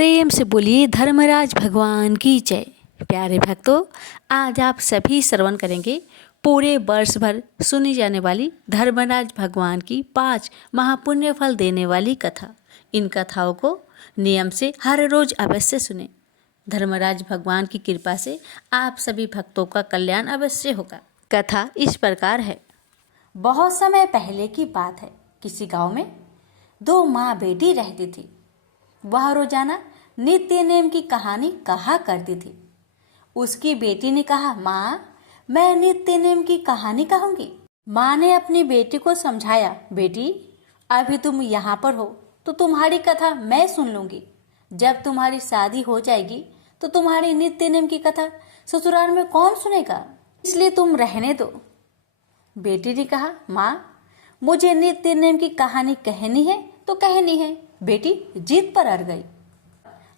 प्रेम से बोलिए धर्मराज भगवान की जय। प्यारे भक्तों, आज आप सभी श्रवण करेंगे पूरे वर्ष भर सुनी जाने वाली धर्मराज भगवान की 5 महापुण्य फल देने वाली कथा। इन कथाओं को नियम से हर रोज अवश्य सुने। धर्मराज भगवान की कृपा से आप सभी भक्तों का कल्याण अवश्य होगा। कथा इस प्रकार है। बहुत समय पहले की बात है। किसी गांव में 2 माँ बेटी रहती थी। वह रोजाना नित्य नेम की कहानी कहा करती थी। उसकी बेटी ने कहा, माँ, मैं नित्य नेम की कहानी कहूंगी। माँ ने अपनी बेटी को समझाया, बेटी, अभी तुम यहाँ पर हो तो तुम्हारी कथा मैं सुन लूंगी। जब तुम्हारी शादी हो जाएगी तो तुम्हारी नित्य नेम की कथा ससुराल में कौन सुनेगा, इसलिए तुम रहने दो। बेटी ने कहा, माँ, मुझे नित्य नेम की कहानी कहनी है तो कहनी है। बेटी जिद पर अड़ गई।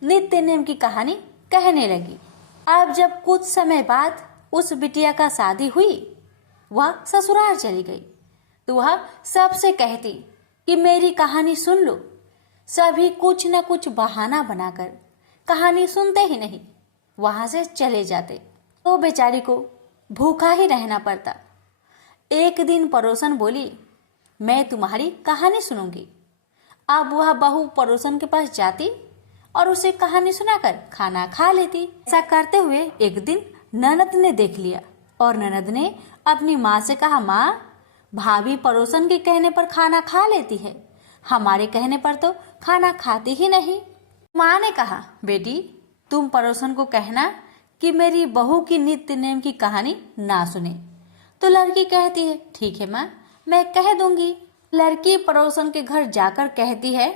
नित्य नेम की कहानी कहने लगी। अब जब कुछ समय बाद उस बिटिया का शादी हुई, वह ससुराल चली गई तो वह सबसे कहती कि मेरी कहानी सुन लो। सभी कुछ न कुछ बहाना बनाकर कहानी सुनते ही नहीं वहां से चले जाते, तो बेचारी को भूखा ही रहना पड़ता। एक दिन पड़ोसन बोली, मैं तुम्हारी कहानी सुनूंगी। अब वह बहू पड़ोसन के पास जाती और उसे कहानी सुनाकर खाना खा लेती। ऐसा करते हुए एक दिन ननद ने देख लिया और ननद ने अपनी माँ से कहा, माँ, भाभी पड़ोसन के कहने पर खाना खा लेती है, हमारे कहने पर तो खाना खाती ही नहीं। माँ ने कहा, बेटी, तुम पड़ोसन को कहना कि मेरी बहू की नित्य नेम की कहानी ना सुने। तो लड़की कहती है, ठीक है माँ, मैं कह दूंगी। लड़की पड़ोसन के घर जाकर कहती है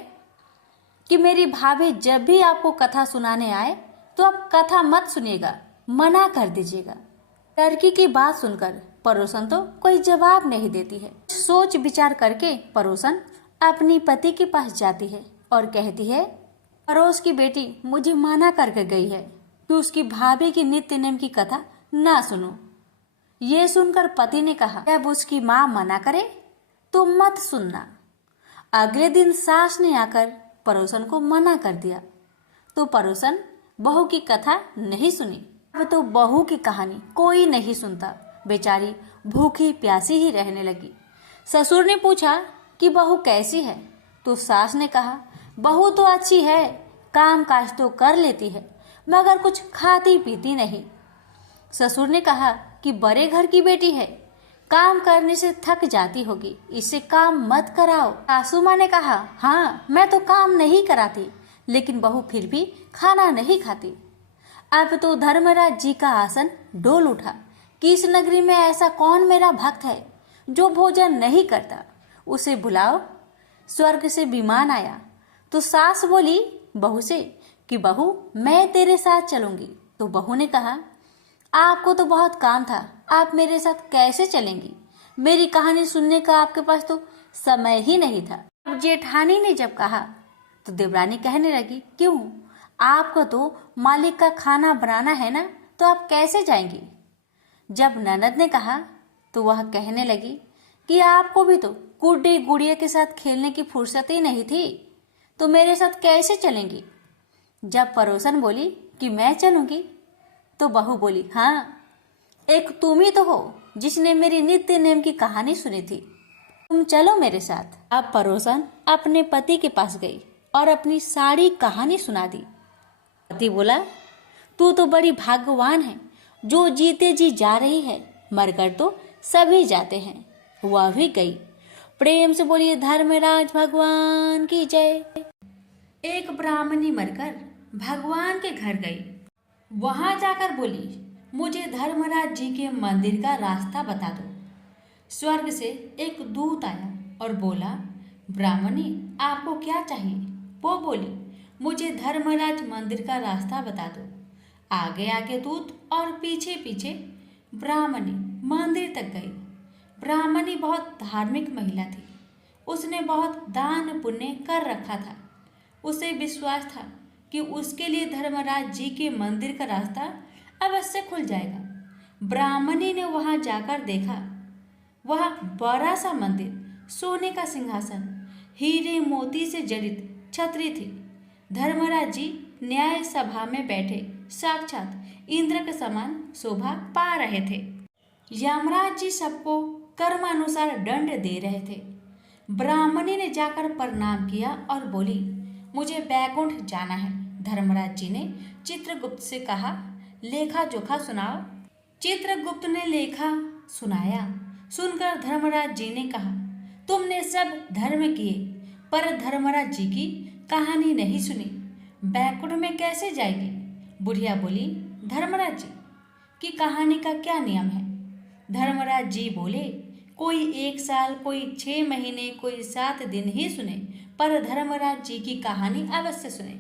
कि मेरी भाभी जब भी आपको कथा सुनाने आए तो आप कथा मत सुनिएगा, मना कर दीजिएगा। लड़की की बात सुनकर पड़ोसन तो कोई जवाब नहीं देती है। सोच विचार करके पड़ोसन अपनी पति के पास जाती है और कहती है, पड़ोस की बेटी मुझे मना करके गई है कि उसकी भाभी की नित्य नेम की कथा ना सुनो। ये सुनकर पति ने कहा, जब उसकी माँ मना करे तो मत सुनना। अगले दिन सास ने आकर पड़ोसन को मना कर दिया तो पड़ोसन बहू की कथा नहीं सुनी। अब तो बहू की कहानी कोई नहीं सुनता। बेचारी भूखी प्यासी ही रहने लगी। ससुर ने पूछा कि बहू कैसी है, तो सास ने कहा, बहू तो अच्छी है, काम काज तो कर लेती है, मगर कुछ खाती पीती नहीं। ससुर ने कहा कि बड़े घर की बेटी है, काम करने से थक जाती होगी, इससे काम मत कराओ। सासू माँ ने कहा, हाँ, मैं तो काम नहीं कराती, लेकिन बहू फिर भी खाना नहीं खाती। अब तो धर्मराज जी का आसन डोल उठा कि इस नगरी में ऐसा कौन मेरा भक्त है जो भोजन नहीं करता, उसे बुलाओ। स्वर्ग से विमान आया तो सास बोली बहू से कि बहू, मैं तेरे साथ चलूंगी। तो बहू ने कहा, आपको तो बहुत काम था, आप मेरे साथ कैसे चलेंगी? मेरी कहानी सुनने का आपके पास तो समय ही नहीं था। अब जेठानी ने जब कहा तो देवरानी कहने लगी, क्यों, आपको तो मालिक का खाना बनाना है ना, तो आप कैसे जाएंगी? जब ननद ने कहा तो वह कहने लगी कि आपको भी तो गुड्डी गुड़िया के साथ खेलने की फुर्सत ही नहीं थी, तो मेरे साथ कैसे चलेंगी? जब पड़ोसन बोली कि मैं चलूंगी तो बहू बोली, हाँ, एक तुम ही तो हो जिसने मेरी नित्य नेम की कहानी सुनी थी, तुम चलो मेरे साथ। अब पड़ोसन अपने पति के पास गई और अपनी सारी कहानी सुना दी। पति बोला, तू तो बड़ी भाग्यवान है जो जीते जी जा रही है, मरकर तो सभी जाते हैं। वह भी गई। प्रेम से बोलिए धर्मराज भगवान की जय। एक ब्राह्मणी मरकर भगवान के घर गई। वहां जाकर बोली, मुझे धर्मराज जी के मंदिर का रास्ता बता दो। स्वर्ग से एक दूत आया और बोला, ब्राह्मणी, आपको क्या चाहिए? वो बोली, मुझे धर्मराज मंदिर का रास्ता बता दो। आगे आगे दूत और पीछे पीछे ब्राह्मणी मंदिर तक गई। ब्राह्मणी बहुत धार्मिक महिला थी। उसने बहुत दान पुण्य कर रखा था। उसे विश्वास था कि उसके लिए धर्मराज जी के मंदिर का रास्ता अवश्य खुल जाएगा। ब्राह्मणी ने वहां जाकर देखा, वह बड़ा सा मंदिर, सोने का सिंहासन, हीरे मोती से जड़ित छतरी थी। धर्मराज जी न्याय सभा में बैठे साक्षात इंद्र के समान शोभा पा रहे थे। यमराज जी सबको कर्मानुसार दंड दे रहे थे। ब्राह्मणी ने जाकर प्रणाम किया और बोली, मुझे बैकुंठ जाना है। धर्मराज जी ने चित्रगुप्त से कहा, लेखा जोखा सुनाओ। चित्रगुप्त ने लेखा सुनाया। सुनकर धर्मराज जी ने कहा, तुमने सब धर्म किए पर धर्मराज जी की कहानी नहीं सुनी, बैकुंठ में कैसे जाएगी? बुढ़िया बोली, धर्मराज जी की कहानी का क्या नियम है? धर्मराज जी बोले, कोई 1 साल, कोई 6 महीने, कोई 7 दिन ही सुने, पर धर्मराज जी की कहानी अवश्य सुने,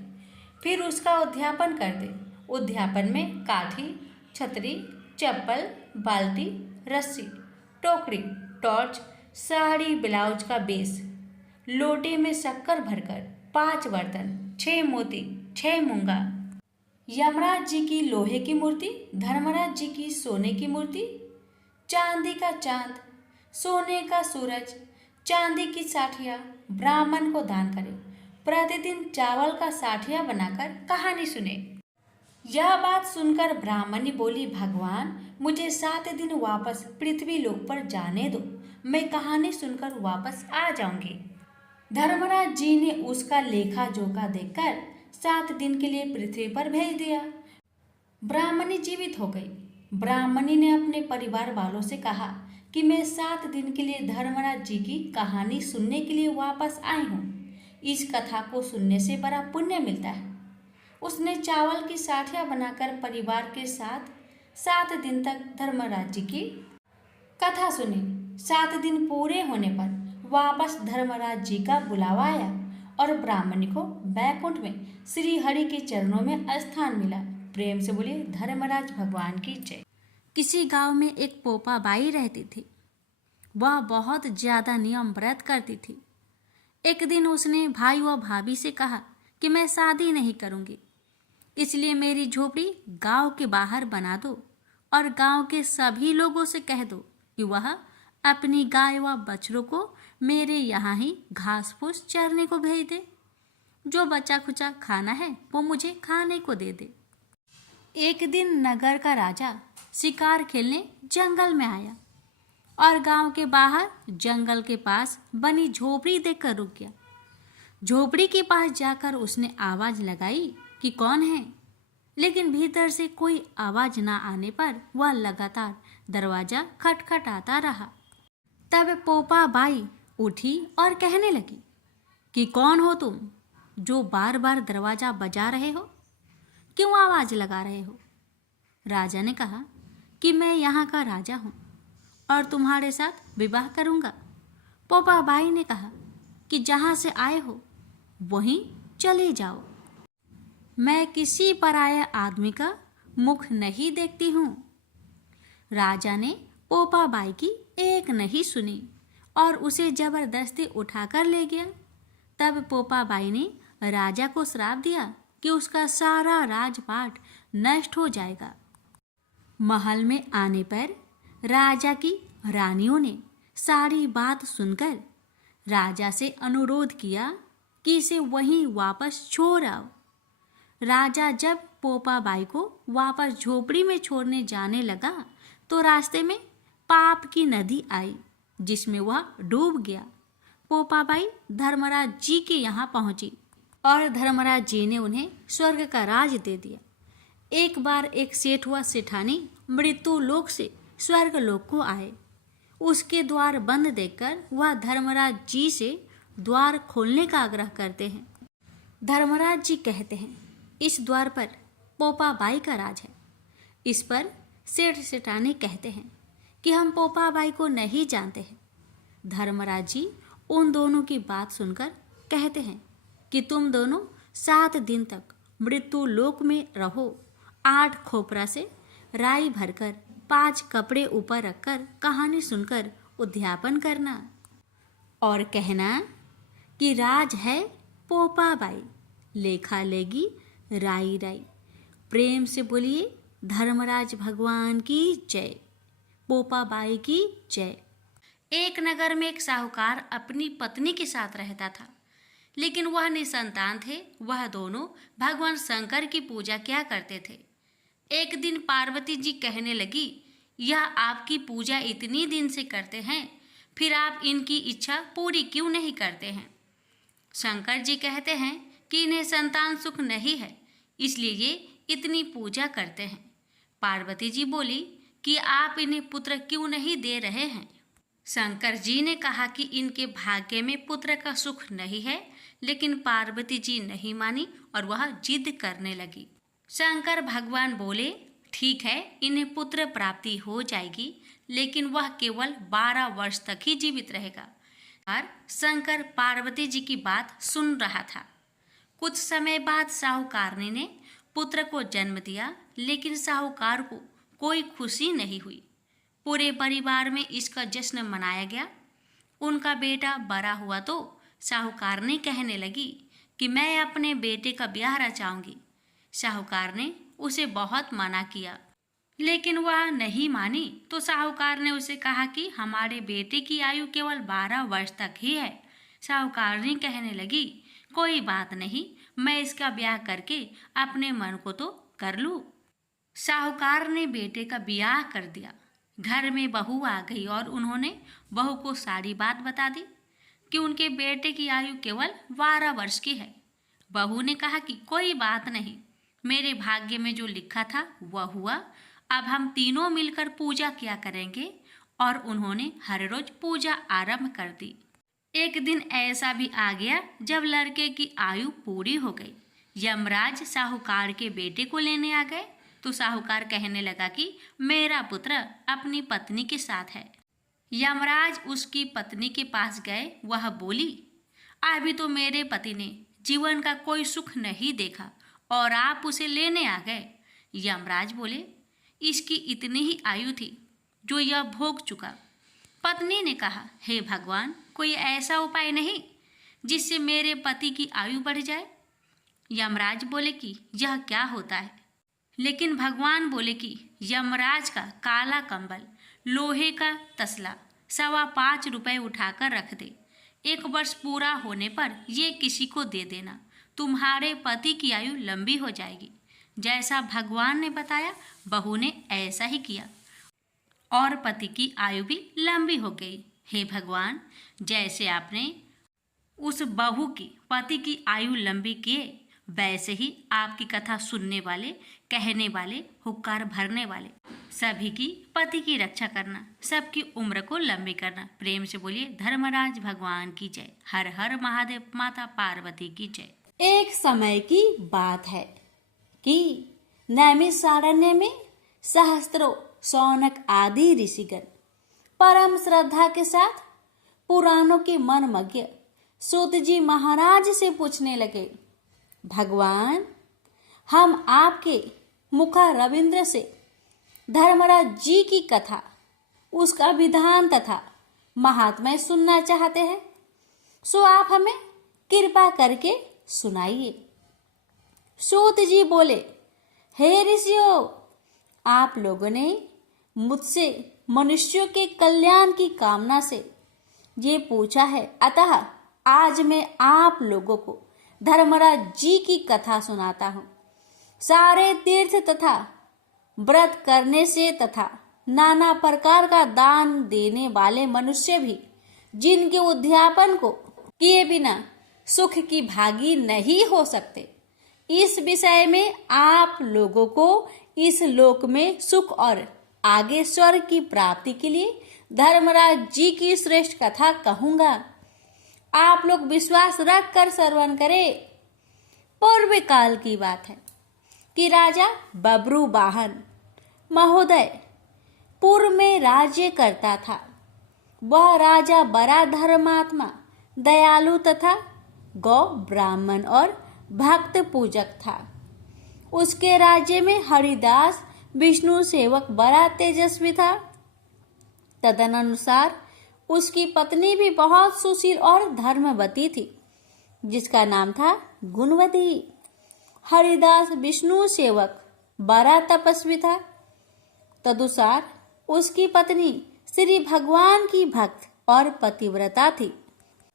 फिर उसका उद्यापन कर दे। उद्यापन में काठी, छतरी, चप्पल, बाल्टी, रस्सी, टोकरी, टॉर्च, साड़ी, ब्लाउज का बेस, लोटे में शक्कर भरकर 5 बर्तन, 6 मोती, 6 मूंगा, यमराज जी की लोहे की मूर्ति, धर्मराज जी की सोने की मूर्ति, चांदी का चांद, सोने का सूरज, चांदी की साठिया ब्राह्मण को दान करें। प्रतिदिन चावल का साठिया बनाकर कहानी सुने। यह बात सुनकर ब्राह्मणी बोली, भगवान मुझे 7 दिन वापस पृथ्वी लोक पर जाने दो, मैं कहानी सुनकर वापस आ जाऊंगी। धर्मराज जी ने उसका लेखा जोखा देखकर 7 दिन के लिए पृथ्वी पर भेज दिया। ब्राह्मणी जीवित हो गई। ब्राह्मणी ने अपने परिवार वालों से कहा कि मैं 7 दिन के लिए धर्मराज जी की कहानी सुनने के लिए वापस आई हूँ। इस कथा को सुनने से बड़ा पुण्य मिलता है। उसने चावल की साठिया बनाकर परिवार के साथ 7 दिन तक धर्मराज जी की कथा सुनी। 7 दिन पूरे होने पर वापस धर्मराज जी का बुलावा आया और ब्राह्मणी को बैकुंठ में श्री हरि के चरणों में स्थान मिला। प्रेम से बोलिए धर्मराज भगवान की जय। किसी गांव में एक पोपा बाई रहती थी। वह बहुत ज्यादा नियम व्रत करती थी। एक दिन उसने भाई व भाभी से कहा कि मैं शादी नहीं करूंगी, इसलिए मेरी झोपड़ी गांव के बाहर बना दो और गांव के सभी लोगों से कह दो कि वह अपनी गाय व बछड़ों को मेरे यहाँ ही घास फूस चरने को भेज दे। जो बचा खुचा खाना है वो मुझे खाने को दे दे। एक दिन नगर का राजा शिकार खेलने जंगल में आया और गांव के बाहर जंगल के पास बनी झोपड़ी देखकर रुक गया। झोपड़ी के पास जाकर उसने आवाज लगाई कि कौन है, लेकिन भीतर से कोई आवाज ना आने पर वह लगातार दरवाजा खटखटाता रहा। तब पोपा बाई उठी और कहने लगी कि कौन हो तुम जो बार बार दरवाजा बजा रहे हो, क्यों आवाज लगा रहे हो? राजा ने कहा कि मैं यहाँ का राजा हूँ और तुम्हारे साथ विवाह करूँगा। पोपा बाई ने कहा कि जहाँ से आए हो वहीं चले जाओ। मैं किसी पराये आदमी का मुख नहीं देखती हूँ। राजा ने पोपा बाई की एक नहीं सुनी और उसे जबरदस्ती उठाकर ले गया। तब पोपा बाई ने राजा को श्राप दिया कि उसका सारा राजपाट नष्ट हो जाएगा। महल में आने पर राजा की रानियों ने सारी बात सुनकर राजा से अनुरोध किया कि इसे वहीं वापस छोड़ आओ। राजा जब पोपा बाई को वापस झोपड़ी में छोड़ने जाने लगा तो रास्ते में पाप की नदी आई जिसमें वह डूब गया। पोपा बाई धर्मराज जी के यहाँ पहुंची और धर्मराज जी ने उन्हें स्वर्ग का राज दे दिया। एक बार एक सेठ व सेठानी मृत्यु लोक से स्वर्ग लोक को आए। उसके द्वार बंद देखकर वह धर्मराज जी से द्वार खोलने का आग्रह करते हैं। धर्मराज जी कहते हैं, इस द्वार पर पोपा बाई का राज है। इस पर सेठ सेठानी कहते हैं कि हम पोपा बाई को नहीं जानते हैं। धर्मराज जी उन दोनों की बात सुनकर कहते हैं कि तुम दोनों 7 दिन तक मृत्यु लोक में रहो। 8 खोपरा से राई भरकर 5 कपड़े ऊपर रखकर कहानी सुनकर उद्यापन करना और कहना कि राज है पोपा बाई, लेखा लेगी राई राई। प्रेम से बोलिए धर्मराज भगवान की जय, पोपा बाई की जय। एक नगर में एक साहूकार अपनी पत्नी के साथ रहता था, लेकिन वह निसंतान थे। वह दोनों भगवान शंकर की पूजा किया करते थे। एक दिन पार्वती जी कहने लगी, यह आपकी पूजा इतनी दिन से करते हैं, फिर आप इनकी इच्छा पूरी क्यों नहीं करते हैं? शंकर जी कहते हैं कि इन्हें संतान सुख नहीं है, इसलिए ये इतनी पूजा करते हैं। पार्वती जी बोली कि आप इन्हें पुत्र क्यों नहीं दे रहे हैं? शंकर जी ने कहा कि इनके भाग्य में पुत्र का सुख नहीं है, लेकिन पार्वती जी नहीं मानी और वह जिद करने लगी। शंकर भगवान बोले, ठीक है, इन्हें पुत्र प्राप्ति हो जाएगी, लेकिन वह केवल 12 वर्ष तक ही जीवित रहेगा। और शंकर पार्वती जी की बात सुन रहा था। कुछ समय बाद साहूकारनी ने पुत्र को जन्म दिया, लेकिन साहूकार को कोई खुशी नहीं हुई। पूरे परिवार में इसका जश्न मनाया गया। उनका बेटा बड़ा हुआ तो साहूकारनी कहने लगी कि मैं अपने बेटे का ब्याह रचाऊंगी। साहूकार ने उसे बहुत मना किया, लेकिन वह नहीं मानी। तो साहूकार ने उसे कहा कि हमारे बेटे की आयु केवल 12 वर्ष तक ही है। साहूकारनी कहने लगी, कोई बात नहीं, मैं इसका ब्याह करके अपने मन को तो कर लूँ। साहूकार ने बेटे का ब्याह कर दिया। घर में बहू आ गई और उन्होंने बहू को सारी बात बता दी कि उनके बेटे की आयु केवल 12 वर्ष की है। बहू ने कहा कि कोई बात नहीं, मेरे भाग्य में जो लिखा था वह हुआ। अब हम तीनों मिलकर पूजा किया करेंगे। और उन्होंने हर रोज पूजा आरंभ कर दी। एक दिन ऐसा भी आ गया जब लड़के की आयु पूरी हो गई। यमराज साहूकार के बेटे को लेने आ गए तो साहूकार कहने लगा कि मेरा पुत्र अपनी पत्नी के साथ है। यमराज उसकी पत्नी के पास गए। वह बोली, अभी तो मेरे पति ने जीवन का कोई सुख नहीं देखा और आप उसे लेने आ गए। यमराज बोले, इसकी इतनी ही आयु थी जो यह भोग चुका। पत्नी ने कहा, हे भगवान, कोई ऐसा उपाय नहीं जिससे मेरे पति की आयु बढ़ जाए? यमराज बोले कि यह क्या होता है? लेकिन भगवान बोले कि यमराज का काला कंबल, लोहे का तसला 5.25 रुपये उठाकर रख दे। 1 वर्ष पूरा होने पर ये किसी को दे देना, तुम्हारे पति की आयु लंबी हो जाएगी। जैसा भगवान ने बताया, बहू ने ऐसा ही किया और पति की आयु भी लंबी हो गई। हे भगवान, जैसे आपने उस बहू की पति की आयु लंबी किए, वैसे ही आपकी कथा सुनने वाले, कहने वाले, हुक्कार भरने वाले सभी की पति की रक्षा करना, सबकी उम्र को लंबी करना। प्रेम से बोलिए धर्मराज भगवान की जय। हर हर महादेव, माता पार्वती की जय। एक समय की बात है कि नैमिषारण्य में सहस्त्रों शौनक आदि ऋषिगण परम श्रद्धा के साथ पुराणों के मनमज्ञ सूत जी महाराज से पूछने लगे, भगवान, हम आपके मुखा रविंद्र से धर्मराज जी की कथा, उसका विधान तथा महात्म्य सुनना चाहते हैं, सो आप हमें कृपा करके सुनाइए। सूत जी बोले, हे ऋषियों, आप लोगों ने मुझसे मनुष्यों के कल्याण की कामना से ये पूछा है, अतः आज मैं आप लोगों को धर्मराज जी की कथा सुनाता हूँ। सारे तीर्थ तथा व्रत करने से तथा नाना प्रकार का दान देने वाले मनुष्य भी जिनके उद्यापन को किए बिना सुख की भागी नहीं हो सकते, इस विषय में आप लोगों को इस लोक में सुख और आगे स्वर्ग की प्राप्ति के लिए धर्मराज जी की श्रेष्ठ कथा कहूंगा। आप लोग विश्वास रख कर श्रवण करें। पूर्व काल की बात है कि राजा बब्रुवाहन महोदय पूर्व में राज्य करता था। वह राजा बड़ा धर्मात्मा, दयालु तथा गौ ब्राह्मण और भक्त पूजक था। उसके राज्य में हरिदास विष्णु सेवक बड़ा तेजस्वी था। तदनुसार उसकी पत्नी भी बहुत सुशील और धर्मवती थी, जिसका नाम था गुणवती। हरिदास विष्णु सेवक बड़ा तपस्वी था। तदुसार उसकी पत्नी श्री भगवान की भक्त और पतिव्रता थी।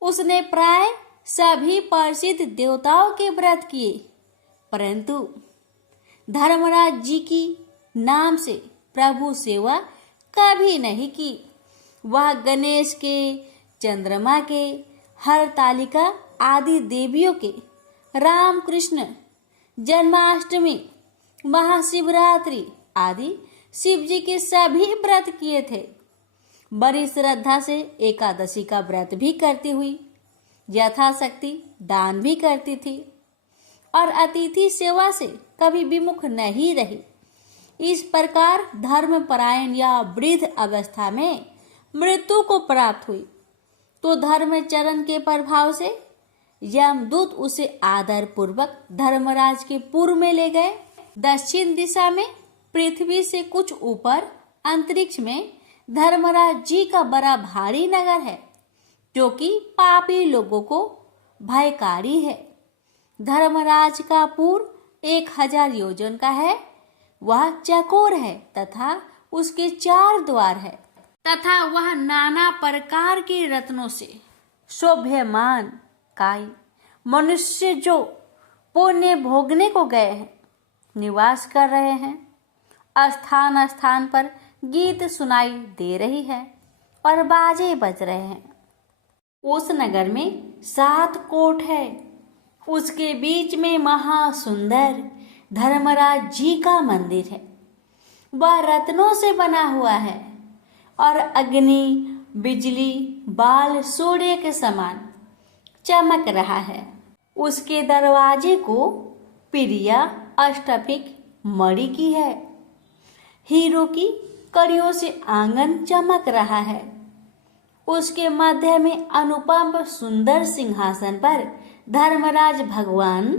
उसने प्राय सभी प्रसिद्ध देवताओं के व्रत किए, परंतु धर्मराज जी की नाम से प्रभु सेवा कभी नहीं की। वह गणेश के, चंद्रमा के, हरतालिका आदि देवियों के, राम कृष्ण जन्माष्टमी, महाशिवरात्रि आदि शिव जी के सभी व्रत किए थे। बड़ी श्रद्धा से एकादशी का व्रत भी करती हुई, यथाशक्ति दान भी करती थी और अतिथि सेवा से कभी विमुख नहीं रही। इस प्रकार धर्मपरायण या वृद्ध अवस्था में मृत्यु को प्राप्त हुई तो धर्मचरण के प्रभाव से यमदूत उसे आदर पूर्वक धर्मराज के पुर में ले गए। दक्षिण दिशा में पृथ्वी से कुछ ऊपर अंतरिक्ष में धर्मराज जी का बड़ा भारी नगर है, जो कि पापी लोगों को भयकारी है। धर्मराज का पुर 1000 योजन का है। वह चकोर है तथा उसके 4 द्वार है तथा वह नाना प्रकार के रत्नों से शोभ्यमान। काई मनुष्य जो पुण्य भोगने को गए हैं निवास कर रहे हैं। स्थान स्थान पर गीत सुनाई दे रही है और बाजे बज रहे हैं। उस नगर में 7 कोट है। उसके बीच में महासुंदर धर्मराज जी का मंदिर है। वह रत्नों से बना हुआ है और अग्नि, बिजली, बाल सूर्य के समान चमक रहा है। उसके दरवाजे को पिरिया अष्टफिक मणि की है। हीरो की कड़ियों से आंगन चमक रहा है। उसके मध्य में अनुपम सुंदर सिंहासन पर धर्मराज भगवान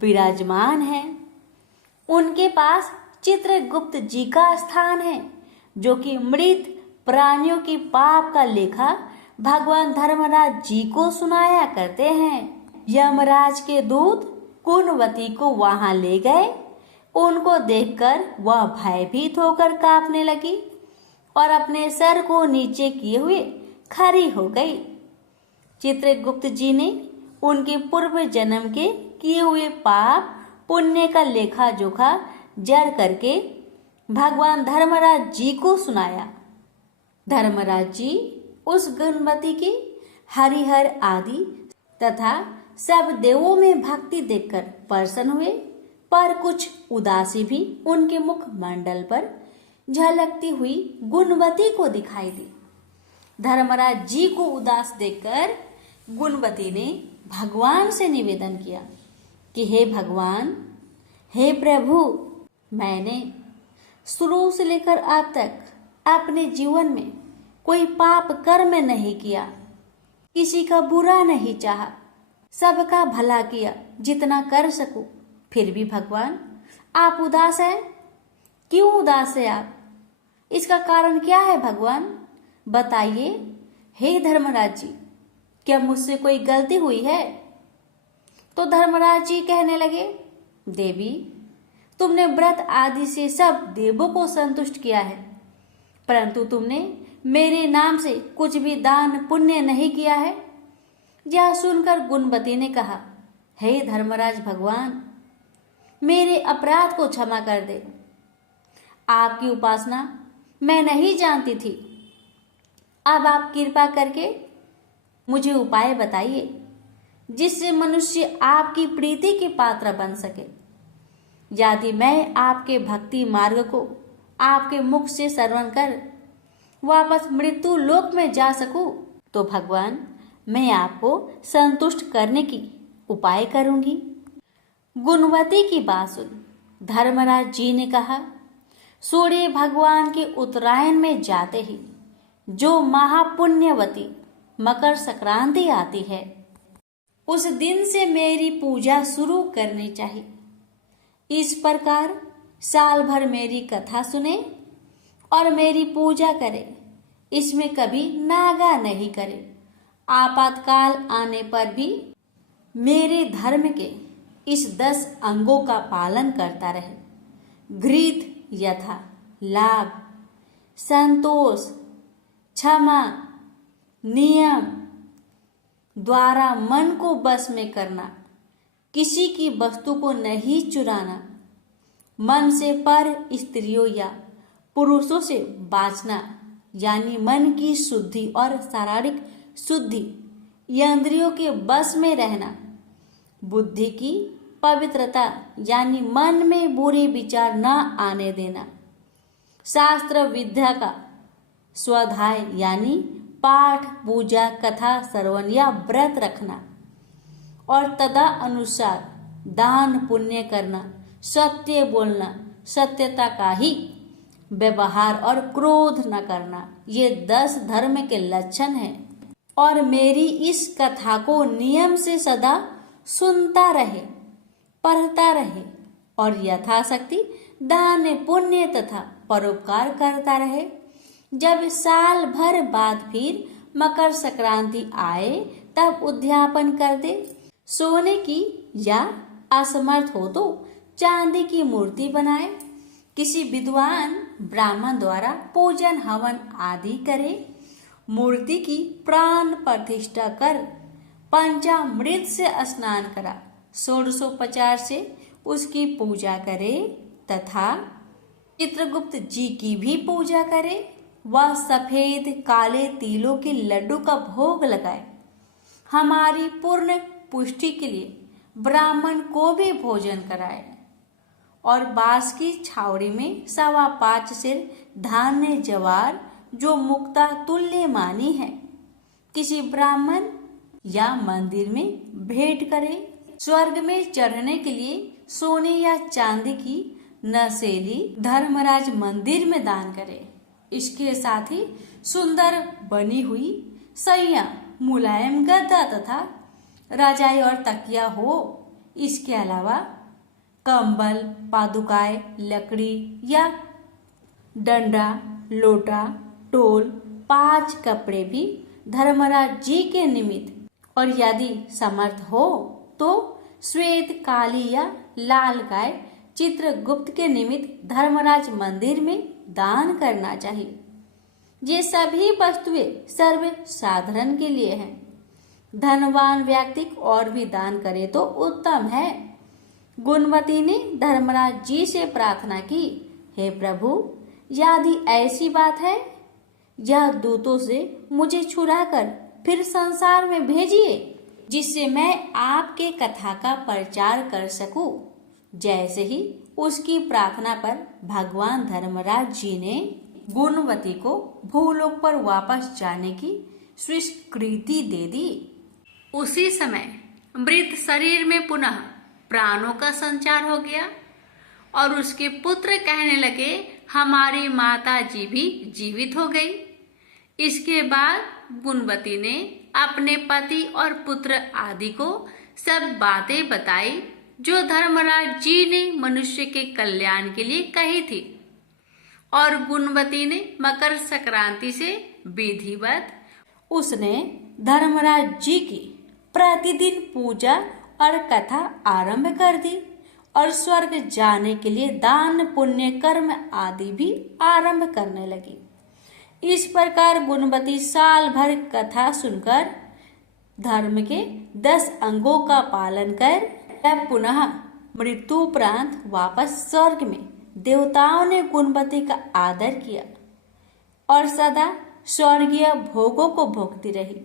विराजमान है। उनके पास चित्रगुप्त जी का स्थान है, जो कि मृत प्राणियों की पाप का लेखा भगवान धर्मराज जी को सुनाया करते हैं। यमराज के दूत कुंवती को वहां ले गए। उनको देखकर वह भयभीत होकर कांपने लगी और अपने सर को नीचे किए हुए खड़ी हो गई। चित्रगुप्त जी ने उनके पूर्व जन्म के किए हुए पाप पुण्य का लेखा जोखा जड़ करके भगवान धर्मराज जी को सुनाया। धर्मराज जी उस गुणवती की हरिहर आदि तथा सब देवों में भक्ति देखकर प्रसन्न हुए, पर कुछ उदासी भी उनके मुख मंडल पर झलकती हुई गुणवती को दिखाई दी। धर्मराज जी को उदास देखकर गुणवती ने भगवान से निवेदन किया कि हे भगवान, हे प्रभु, मैंने शुरू से लेकर अब तक अपने जीवन में कोई पाप कर्म नहीं किया, किसी का बुरा नहीं चाहा, सबका भला किया जितना कर सकूं। फिर भी भगवान आप उदास हैं। क्यों उदास है आप? इसका कारण क्या है भगवान? बताइए। हे धर्मराज जी, क्या मुझसे कोई गलती हुई है? तो धर्मराज जी कहने लगे, देवी, तुमने व्रत आदि से सब देवों को संतुष्ट किया है, परंतु तुमने मेरे नाम से कुछ भी दान पुण्य नहीं किया है। यह सुनकर गुणवती ने कहा, हे धर्मराज भगवान, मेरे अपराध को क्षमा कर दे। आपकी उपासना मैं नहीं जानती थी। अब आप कृपा करके मुझे उपाय बताइए जिससे मनुष्य आपकी प्रीति के पात्र बन सके। यदि मैं आपके भक्ति मार्ग को आपके मुख से श्रवण कर वापस मृत्यु लोक में जा सकूं, तो भगवान मैं आपको संतुष्ट करने की उपाय करूंगी। गुणवती की बात सुन धर्मराज जी ने कहा, सूर्य भगवान के उत्तरायण में जाते ही जो महापुण्यवती मकर संक्रांति आती है, उस दिन से मेरी पूजा शुरू करनी चाहिए। इस प्रकार साल भर मेरी कथा सुने और मेरी पूजा करे। इसमें कभी नागा नहीं करे। आपातकाल आने पर भी मेरे धर्म के इस 10 अंगों का पालन करता रहे। घृत यथा लाभ, संतोष, क्षमा, नियम, द्वारा मन को बस में करना, किसी की वस्तु को नहीं चुराना, मन से पर स्त्रियों या पुरुषों से बाँचना, यानी मन की शुद्धि और शारीरिक शुद्धि, इंद्रियों के बस में रहना, बुद्धि की पवित्रता यानी मन में बुरे विचार न आने देना, शास्त्र विद्या का स्वाध्याय यानी पाठ, पूजा, कथा, श्रवण या व्रत रखना और तदा अनुसार दान पुण्य करना, सत्य बोलना, सत्यता का ही व्यवहार और क्रोध न करना, ये 10 धर्म के लक्षण हैं। और मेरी इस कथा को नियम से सदा सुनता रहे, पढ़ता रहे और यथाशक्ति दान पुण्य तथा परोपकार करता रहे। जब साल भर बाद फिर मकर संक्रांति आए तब उद्यापन कर दे। सोने की या असमर्थ हो तो चांदी की मूर्ति बनाए। किसी विद्वान ब्राह्मण द्वारा पूजन हवन आदि करे। मूर्ति की प्राण प्रतिष्ठा कर पंचामृत से स्नान करा, षोडशोपचार से उसकी पूजा करे तथा चित्रगुप्त जी की भी पूजा करे। वह सफेद काले तिलों के लड्डू का भोग लगाए। हमारी पूर्ण पुष्टि के लिए ब्राह्मण को भी भोजन कराए और बांस की छावड़ी में 5.25 सेर धान्य जवार जो मुक्ता तुल्य मानी है किसी ब्राह्मण या मंदिर में भेंट करे। स्वर्ग में चढ़ने के लिए सोने या चांदी की नसेली धर्मराज मंदिर में दान करे। इसके साथ ही सुंदर बनी हुई सैया, मुलायम गद्दा तथा रजाई और तकिया हो। इसके अलावा कंबल, पादुकाएं, लकड़ी या डंडा, लोटा, टोल, 5 कपड़े भी धर्मराज जी के निमित्त और यदि समर्थ हो तो श्वेत, काली या लाल गाय चित्रगुप्त के निमित्त धर्मराज मंदिर में दान करना चाहिए। ये सभी वस्तुएं सर्व साधारण के लिए हैं। धनवान व्यक्ति और भी दान करे तो उत्तम है। गुणवती ने धर्मराज जी से प्रार्थना की, हे प्रभु, यदि ऐसी बात है, यह दूतों से मुझे छुड़ाकर फिर संसार में भेजिए, जिससे मैं आपके कथा का प्रचार कर सकूं। जैसे ही उसकी प्रार्थना पर भगवान धर्मराज जी ने गुणवती को भूलोक पर वापस जाने की स्वीकृति दे दी। उसी समय मृत शरीर में पुनः प्राणों का संचार हो गया और उसके पुत्र कहने लगे, हमारी माता जी भी जीवित हो गई। इसके बाद गुणवती ने अपने पति और पुत्र आदि को सब बातें बताई जो धर्मराज जी ने मनुष्य के कल्याण के लिए कही थी। और गुणवती ने मकर संक्रांति से विधिवत उसने धर्मराज जी की प्रतिदिन पूजा और कथा आरंभ कर दी और स्वर्ग जाने के लिए दान पुण्य कर्म आदि भी आरंभ करने लगी। इस प्रकार गुणवती साल भर कथा सुनकर धर्म के 10 अंगों का पालन कर तब पुनः मृत्युपरांत वापस स्वर्ग में देवताओं ने गुणवती का आदर किया और सदा स्वर्गीय भोगों को भोगती रही।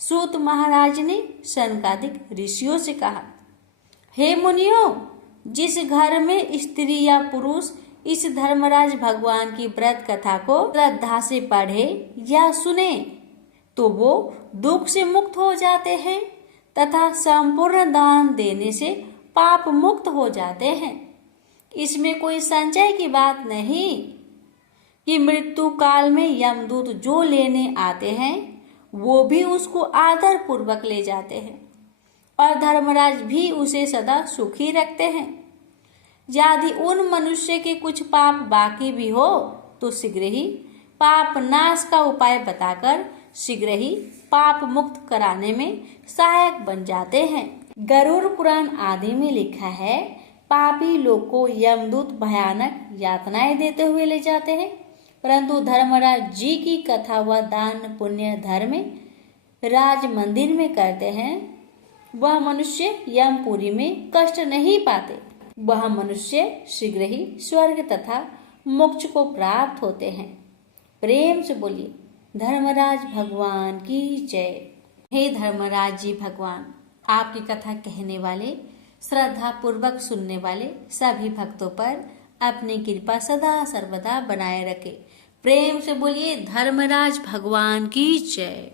सूत महाराज ने सनकादिक ऋषियों से कहा, हे मुनियों, जिस घर में स्त्री या पुरुष इस धर्मराज भगवान की व्रत कथा को श्रद्धा से पढ़े या सुने तो वो दुख से मुक्त हो जाते हैं तथा संपूर्ण दान देने से पाप मुक्त हो जाते हैं। इसमें कोई संशय की बात नहीं कि मृत्यु काल में यमदूत जो लेने आते हैं वो भी उसको आदर पूर्वक ले जाते हैं और धर्मराज भी उसे सदा सुखी रखते हैं। यदि उन मनुष्य के कुछ पाप बाकी भी हो तो शीघ्र ही पाप नाश का उपाय बताकर शीघ्र ही पाप मुक्त कराने में सहायक बन जाते हैं। गरुड़ पुराण आदि में लिखा है, पापी लोग को यमदूत भयानक यातनाएं देते हुए ले जाते हैं, परंतु धर्मराज जी की कथा व दान पुण्य धर्म राज मंदिर में करते हैं, वह मनुष्य यमपुरी में कष्ट नहीं पाते। वह मनुष्य शीघ्र ही स्वर्ग तथा मोक्ष को प्राप्त होते हैं। प्रेम से बोलिए धर्मराज भगवान की जय। हे धर्मराज जी भगवान, आपकी कथा कहने वाले, श्रद्धा पूर्वक सुनने वाले सभी भक्तों पर अपनी कृपा सदा सर्वदा बनाए रखे। प्रेम से बोलिए धर्मराज भगवान की जय।